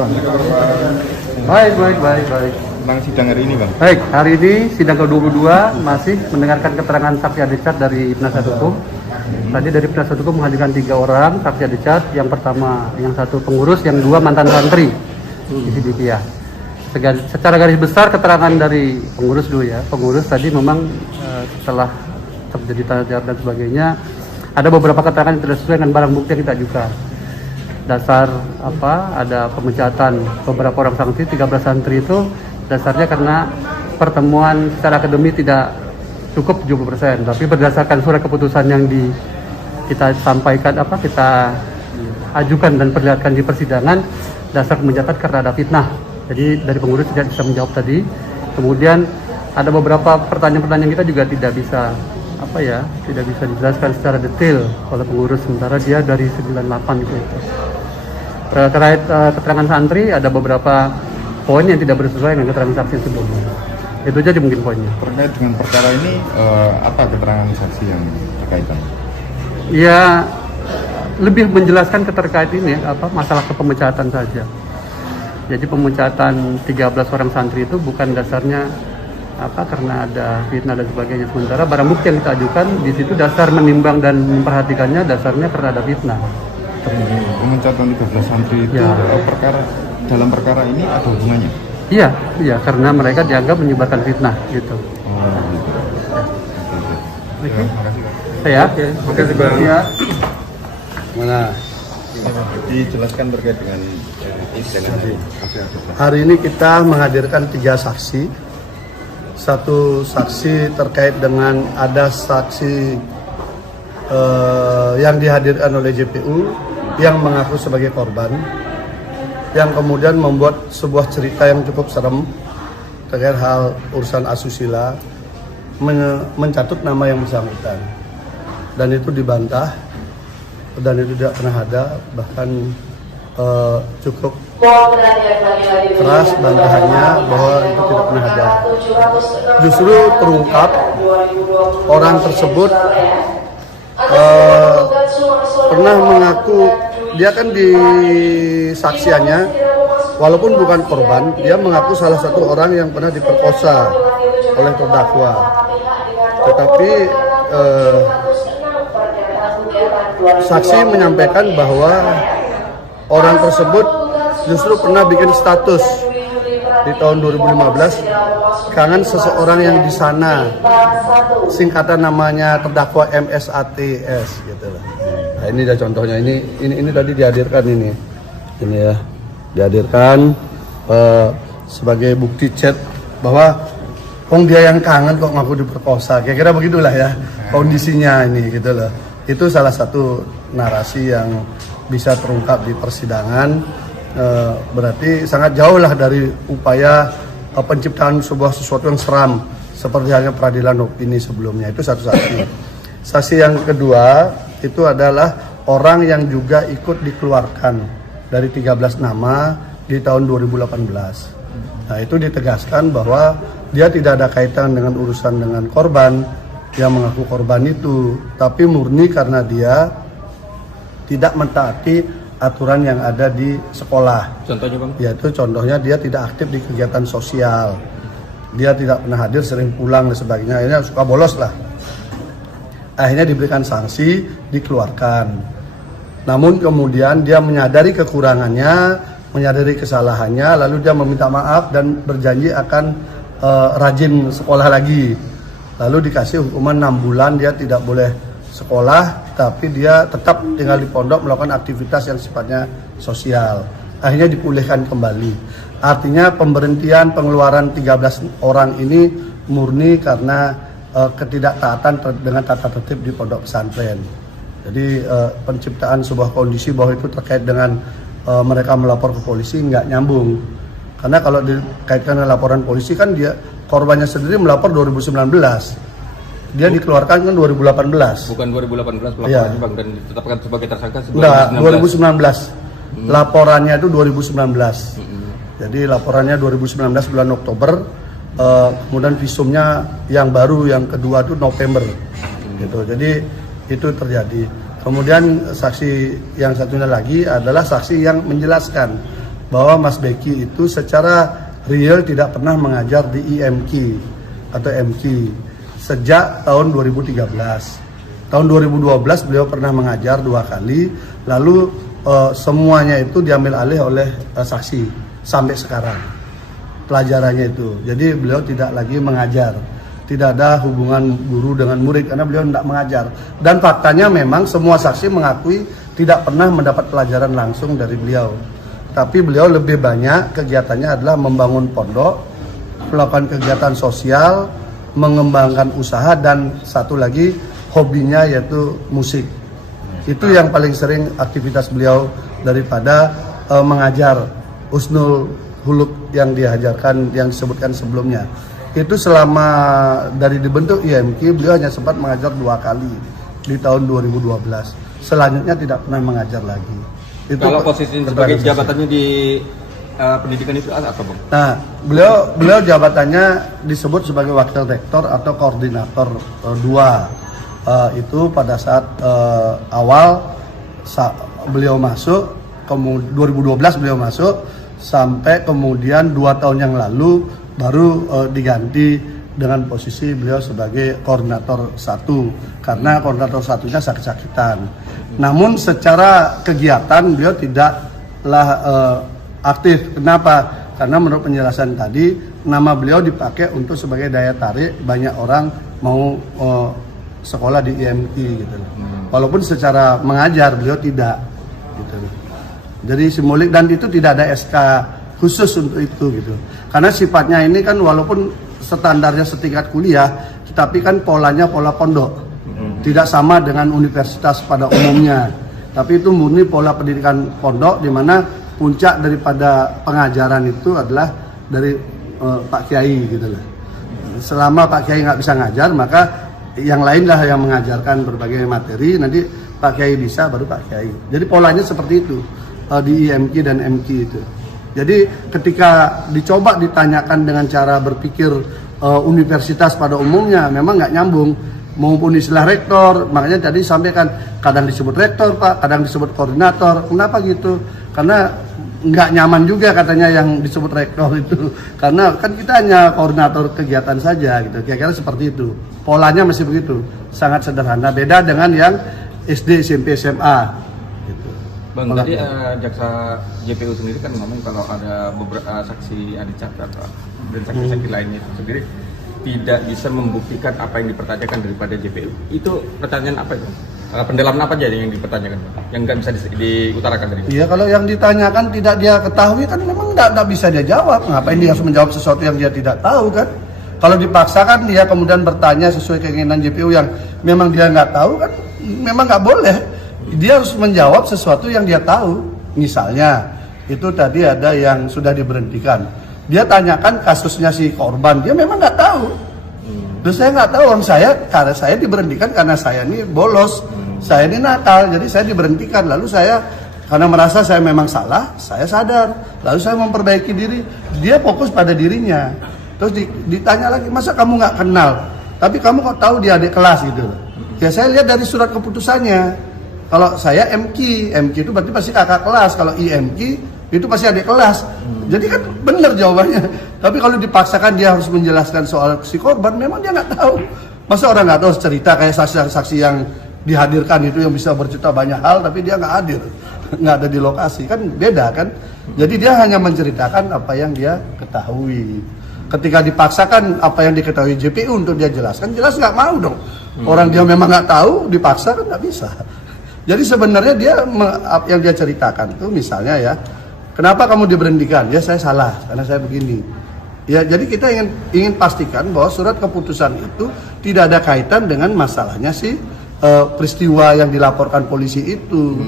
Bang, Baik. tentang sidang hari ini, Bang. Baik, hari ini sidang ke-22 masih mendengarkan keterangan saksi Adicat dari penasihat hukum. Tadi dari penasihat hukum menghadirkan 3 orang saksi Adicat. Yang pertama, yang satu pengurus, yang 2 mantan santri di Sidikiyah. Secara garis besar keterangan dari pengurus dulu ya. Pengurus tadi memang setelah terjadi tanya jawab dan sebagainya, ada beberapa keterangan yang tidak sesuai dengan barang bukti yang kita ajukan. Dasar ada pemecatan beberapa orang santri, 13 santri itu dasarnya karena pertemuan secara akademi tidak cukup 70%, tapi berdasarkan surat keputusan yang kita sampaikan, kita ajukan dan perlihatkan di persidangan, dasar pemecatan karena ada fitnah. Jadi dari pengurus tidak bisa menjawab tadi. Kemudian ada beberapa pertanyaan-pertanyaan kita juga tidak bisa tidak bisa dijelaskan secara detail oleh pengurus, sementara dia dari 98 gitu. Terkait keterangan santri ada beberapa poin yang tidak bersesuaian dengan keterangan saksi sebelumnya. Itu aja mungkin poinnya. Terkait dengan perkara ini, apa keterangan saksi yang berkaitan? Ya, lebih menjelaskan keterkait ini masalah kepemecatan saja. Jadi pemecatan 13 orang santri itu bukan dasarnya karena ada fitnah dan sebagainya. Sementara barang bukti yang kita ajukan di situ dasar menimbang dan memperhatikannya dasarnya karena ada fitnah. Pemecatan 13 santri itu dalam perkara ini ada hubungannya? Iya, karena mereka dianggap menyebarkan fitnah gitu. Oke. Terima kasih Bang. Ya. Mana? Dijelaskan terkait dengan insiden ini. Hari ini kita menghadirkan 3 saksi. Satu saksi terkait dengan ada saksi yang dihadirkan oleh JPU yang mengaku sebagai korban, yang kemudian membuat sebuah cerita yang cukup serem terkait hal urusan asusila, mencatut nama yang bersangkutan, dan itu dibantah dan itu tidak pernah ada, bahkan cukup keras bantahannya bahwa itu tidak pernah ada. Justru terungkap orang tersebut pernah mengaku, dia kan di saksiannya walaupun bukan korban, dia mengaku salah satu orang yang pernah diperkosa oleh terdakwa, tetapi saksi menyampaikan bahwa orang tersebut justru pernah bikin status di tahun 2015 kangen seseorang yang di sana, singkatan namanya terdakwa MSATS gitu lah. Nah, ini ada contohnya, ini tadi dihadirkan ini ya, dihadirkan sebagai bukti chat bahwa dia yang kangen kok ngaku diperkosa, kira-kira begitulah ya kondisinya ini gitu loh. Itu salah satu narasi yang bisa terungkap di persidangan, berarti sangat jauh lah dari upaya penciptaan sebuah sesuatu yang seram seperti halnya peradilan opini sebelumnya. Itu satu saksi. Saksi yang kedua itu adalah orang yang juga ikut dikeluarkan dari 13 nama di tahun 2018. Nah, itu ditegaskan bahwa dia tidak ada kaitan dengan urusan dengan korban yang mengaku korban itu, tapi murni karena dia tidak mentaati aturan yang ada di sekolah. Contohnya Bang? Yaitu contohnya dia tidak aktif di kegiatan sosial, dia tidak pernah hadir, sering pulang dan sebagainya, akhirnya suka bolos lah. Akhirnya diberikan sanksi, dikeluarkan. Namun kemudian dia menyadari kekurangannya, menyadari kesalahannya, lalu dia meminta maaf dan berjanji akan rajin sekolah lagi. Lalu dikasih hukuman 6 bulan, dia tidak boleh sekolah, tapi dia tetap tinggal di pondok melakukan aktivitas yang sifatnya sosial. Akhirnya dipulihkan kembali. Artinya pemberhentian pengeluaran 13 orang ini murni karena ketidaktaatan dengan tata tertib di pondok pesantren. Jadi penciptaan sebuah kondisi bahwa itu terkait dengan mereka melapor ke polisi nggak nyambung. Karena kalau dikaitkan dengan laporan polisi kan dia korbannya sendiri melapor 2019. Dia dikeluarkan kan 2018. Bukan 2018 pelaporannya ya, Bang, dan ditetapkan sebagai tersangka 2019. Laporannya itu 2019. Jadi laporannya 2019 bulan Oktober, kemudian visumnya yang baru yang kedua itu November. Gitu. Jadi itu terjadi. Kemudian saksi yang satunya lagi adalah saksi yang menjelaskan bahwa Mas Beki itu secara real tidak pernah mengajar di IMQ atau MQ sejak tahun 2013. Tahun 2012 beliau pernah mengajar 2 kali, lalu semuanya itu diambil alih oleh saksi sampai sekarang pelajarannya itu. Jadi beliau tidak lagi mengajar, tidak ada hubungan guru dengan murid karena beliau tidak mengajar. Dan faktanya memang semua saksi mengakui tidak pernah mendapat pelajaran langsung dari beliau. Tapi beliau lebih banyak kegiatannya adalah membangun pondok, melakukan kegiatan sosial, mengembangkan usaha, dan satu lagi hobinya yaitu musik. Itu yang paling sering aktivitas beliau daripada mengajar Husnul Huluk yang diajarkan, yang disebutkan sebelumnya. Itu selama dari dibentuk IMQ beliau hanya sempat mengajar 2 kali di tahun 2012. Selanjutnya tidak pernah mengajar lagi. Itu kalau posisi sebagai jabatannya di pendidikan itu apa, Bang? Nah, beliau jabatannya disebut sebagai wakil rektor atau koordinator 2. Itu pada saat awal beliau masuk, 2012 beliau masuk, sampai kemudian 2 tahun yang lalu baru diganti dengan posisi beliau sebagai koordinator 1, karena koordinator 1-nya sakit-sakitan. Namun secara kegiatan beliau tidaklah aktif. Kenapa? Karena menurut penjelasan tadi, nama beliau dipakai untuk sebagai daya tarik banyak orang mau sekolah di IMQ gitu. Walaupun secara mengajar beliau tidak gitu. Jadi simbolik, dan itu tidak ada SK khusus untuk itu gitu. Karena sifatnya ini kan walaupun standarnya setingkat kuliah, tetapi kan polanya pola pondok. Tidak sama dengan universitas pada umumnya. Tapi itu murni pola pendidikan pondok, di mana puncak daripada pengajaran itu adalah dari Pak Kiai gitu lah. Selama Pak Kiai nggak bisa ngajar, maka yang lain lah yang mengajarkan berbagai materi. Nanti Pak Kiai bisa, baru Pak Kiai. Jadi polanya seperti itu di IMQ dan MQ itu. Jadi ketika dicoba ditanyakan dengan cara berpikir universitas pada umumnya, memang nggak nyambung. Maupun istilah rektor, makanya tadi sampaikan kadang disebut rektor Pak, kadang disebut koordinator. Kenapa gitu? Karena nggak nyaman juga katanya yang disebut rektor itu, karena kan kita hanya koordinator kegiatan saja gitu. Kira-kira seperti itu. Polanya masih begitu, sangat sederhana. Beda dengan yang SD, SMP, SMA. Gitu. Bang, tadi jaksa JPU sendiri kan ngomong kalau ada beberapa saksi Adicat dan saksi-saksi lainnya itu sendiri tidak bisa membuktikan apa yang dipertanyakan daripada JPU. Itu pertanyaan apa itu? Pendalaman apa aja yang dipertanyakan, yang nggak bisa diutarakan dari? Iya, kalau yang ditanyakan tidak dia ketahui kan memang nggak bisa dia jawab. Ngapain dia harus menjawab sesuatu yang dia tidak tahu kan? Kalau dipaksakan dia kemudian bertanya sesuai keinginan JPU yang memang dia nggak tahu kan, memang nggak boleh. Dia harus menjawab sesuatu yang dia tahu. Misalnya itu tadi ada yang sudah diberhentikan. Dia tanyakan kasusnya si korban, dia memang nggak tahu. Terus saya nggak tahu, karena saya diberhentikan karena saya ini bolos, saya ini nakal, jadi saya diberhentikan. Lalu saya karena merasa saya memang salah, saya sadar, lalu saya memperbaiki diri. Dia fokus pada dirinya. Terus ditanya lagi, masa kamu nggak kenal? Tapi kamu kok tahu dia adik kelas gitu? Ya saya lihat dari surat keputusannya. Kalau saya MQ itu berarti pasti kakak kelas. Kalau IMQ itu pasti adik kelas. Jadi kan benar jawabannya. Tapi kalau dipaksakan dia harus menjelaskan soal si korban, memang dia nggak tahu. Masa orang nggak tahu cerita kayak saksi-saksi yang dihadirkan itu yang bisa bercerita banyak hal, tapi dia nggak hadir, nggak ada di lokasi, kan beda kan. Jadi dia hanya menceritakan apa yang dia ketahui. Ketika dipaksakan apa yang diketahui JPU untuk dia jelaskan, jelas nggak mau dong. Orang dia memang nggak tahu, dipaksa kan nggak bisa. Jadi sebenarnya dia yang dia ceritakan itu misalnya ya, kenapa kamu diberhentikan? Ya saya salah karena saya begini. Ya jadi kita ingin pastikan bahwa surat keputusan itu tidak ada kaitan dengan masalahnya si peristiwa yang dilaporkan polisi itu.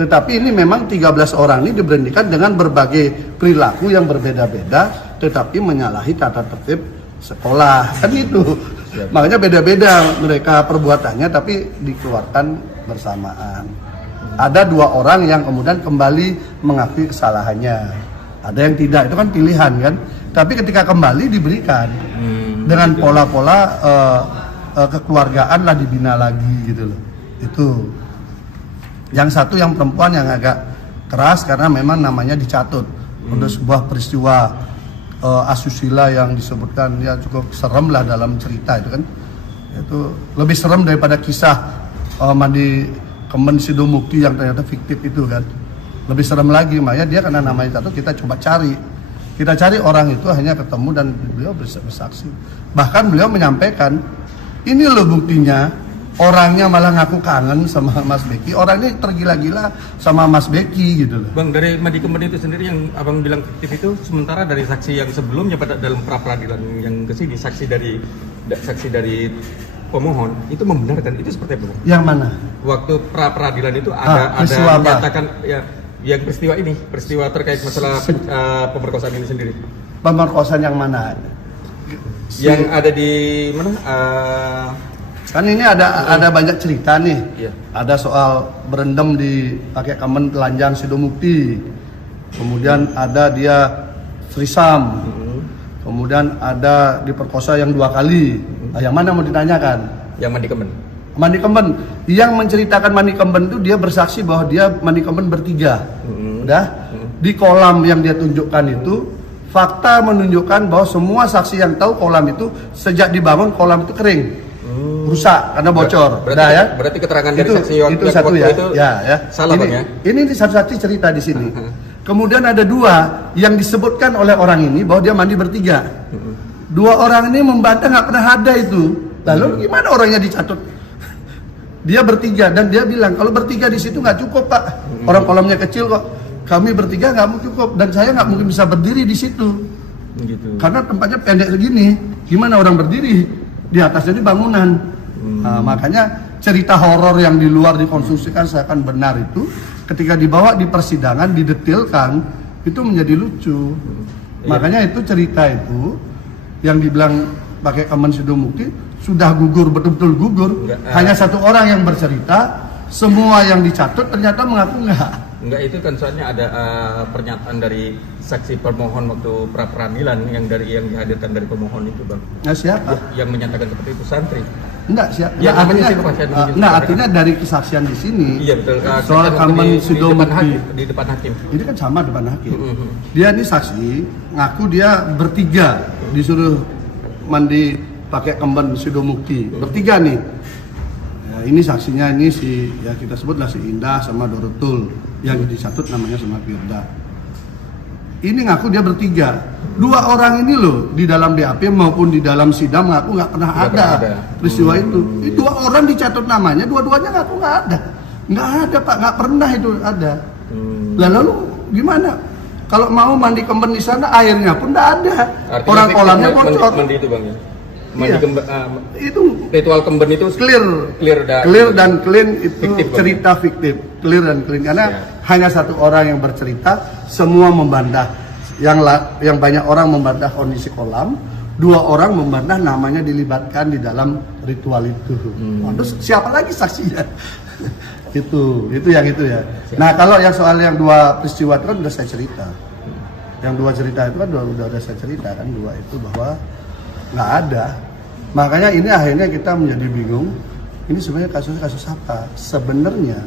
Tetapi ini memang 13 orang ini diberhentikan dengan berbagai perilaku yang berbeda-beda, tetapi menyalahi tata tertib sekolah kan itu. Makanya beda-beda mereka perbuatannya, tapi dikeluarkan bersamaan. Ada 2 orang yang kemudian kembali mengakui kesalahannya, ada yang tidak, itu kan pilihan kan. Tapi ketika kembali diberikan dengan pola-pola kekeluargaan lah dibina lagi gitu loh. Itu yang satu yang perempuan yang agak keras karena memang namanya dicatut untuk sebuah peristiwa asusila yang disebutkan ya cukup serem lah dalam cerita itu kan. Itu lebih serem daripada kisah mandi kemben Sidomukti yang ternyata fiktif itu kan. Lebih serem lagi, makanya dia karena namanya catut kita coba cari. Kita cari orang itu akhirnya ketemu dan beliau bersaksi. Bahkan beliau menyampaikan, ini loh buktinya, orangnya malah ngaku kangen sama Mas Beki, orangnya tergila-gila sama Mas Beki gitu loh. Bang, dari mandi kemben itu sendiri yang abang bilang fiktif itu, sementara dari saksi yang sebelumnya pada dalam pra peradilan yang kesini, saksi dari pemohon itu membenarkan itu seperti apa? Yang mana? Waktu pra peradilan itu ada menyatakan ya yang peristiwa terkait masalah pemerkosaan ini sendiri. Pemerkosaan yang mana? Yang ada di mana? Kan ini ada banyak cerita nih. Iya. Ada soal berendam di pakai kamen telanjang Sidomukti. Kemudian ada dia threesome. Kemudian ada diperkosa yang 2 kali. Nah, yang mana mau ditanyakan? Yang mandi kemben. Mandi kemben. Yang menceritakan mandi kemben itu dia bersaksi bahwa dia mandi kemben bertiga. Udah? Di kolam yang dia tunjukkan itu, fakta menunjukkan bahwa semua saksi yang tahu kolam itu sejak dibangun kolam itu kering. Rusak karena bocor. Berarti keterangan dari saksi itu satu ya. Itu ya. salah ini, Bang ya. Ini satu-satu cerita di sini. Kemudian ada 2 yang disebutkan oleh orang ini bahwa dia mandi bertiga. 2 orang ini membantah nggak pernah ada itu. Lalu gimana orangnya dicatut? Dia bertiga dan dia bilang kalau bertiga di situ nggak cukup Pak. Orang kolamnya kecil kok. Kami bertiga nggak mungkin cukup dan saya nggak mungkin bisa berdiri di situ. Gitu. Karena tempatnya pendek segini. Gimana orang berdiri? Di atasnya ini bangunan. Nah, makanya cerita horor yang di luar dikonstruksikan seakan benar itu ketika dibawa di persidangan didetilkan itu menjadi lucu. Makanya itu cerita itu yang dibilang pakai kamen Sidomukti sudah gugur, betul-betul gugur. Hanya 1 orang yang bercerita, semua yang dicatut ternyata mengaku enggak, itu kan soalnya ada pernyataan dari saksi permohon waktu pra peradilan yang dihadirkan dari pemohon itu Bang. Nah, siapa? Yang menyatakan seperti itu santri. Enggak, siapa? Ya, artinya dari kesaksian di sini. Iya betul. Soal kamen Sidomukti di depan hakim. Ini kan sama depan hakim. Dia ini saksi ngaku dia bertiga disuruh mandi pakai kemben Sidomukti. Bertiga nih. Ya, ini saksinya ini ya kita sebutlah si Indah sama Dorotul yang disatut namanya sama Firda. Ini ngaku dia bertiga. 2 orang ini loh di dalam BAP maupun di dalam sidang ngaku nggak pernah ada peristiwa itu. Ini 2 orang dicatut namanya, dua-duanya ngaku nggak ada. Nggak ada Pak, nggak pernah itu ada. Lalu gimana? Kalau mau mandi kemben di sana airnya pun nggak ada. Artinya orang kolamnya bocor. Mandi itu Bang ya. Iya. Itu ritual kemben itu clear dan clean itu fiktif, cerita fiktif, clear dan clean karena hanya 1 orang yang bercerita, semua membantah. Yang banyak orang membantah kondisi kolam, 2 orang membantah namanya dilibatkan di dalam ritual itu. Terus siapa lagi saksinya? itu ya. Nah kalau yang soal yang 2 peristiwa itu kan udah saya cerita. Yang 2 cerita itu kan udah saya cerita kan 2 itu bahwa nggak ada. Makanya ini akhirnya kita menjadi bingung. Ini sebenarnya kasus apa? Sebenarnya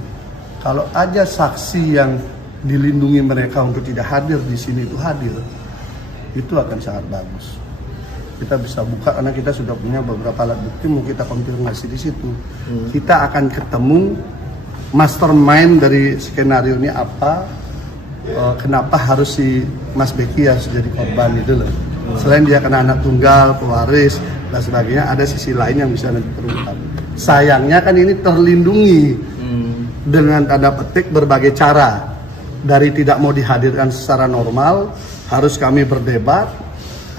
kalau aja saksi yang dilindungi mereka untuk tidak hadir di sini itu hadir, itu akan sangat bagus. Kita bisa buka karena kita sudah punya beberapa alat bukti, mau kita konfirmasi di situ. Kita akan ketemu mastermind dari skenario ini apa, kenapa harus si Mas Beki ya jadi korban itu loh. Selain dia kena anak tunggal, pewaris dan sebagainya, ada sisi lain yang bisa nanti terungkap. Sayangnya kan ini terlindungi dengan tanda petik berbagai cara. Dari tidak mau dihadirkan secara normal, harus kami berdebat.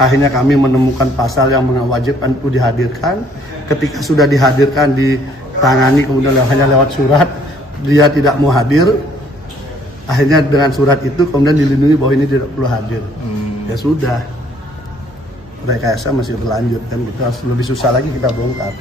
Akhirnya kami menemukan pasal yang mewajibkan itu dihadirkan. Ketika sudah dihadirkan, ditangani kemudian hanya lewat surat, dia tidak mau hadir. Akhirnya dengan surat itu kemudian dilindungi bahwa ini tidak perlu hadir. Ya sudah. Rekayasa masih berlanjut kan, kita lebih susah lagi kita bongkar.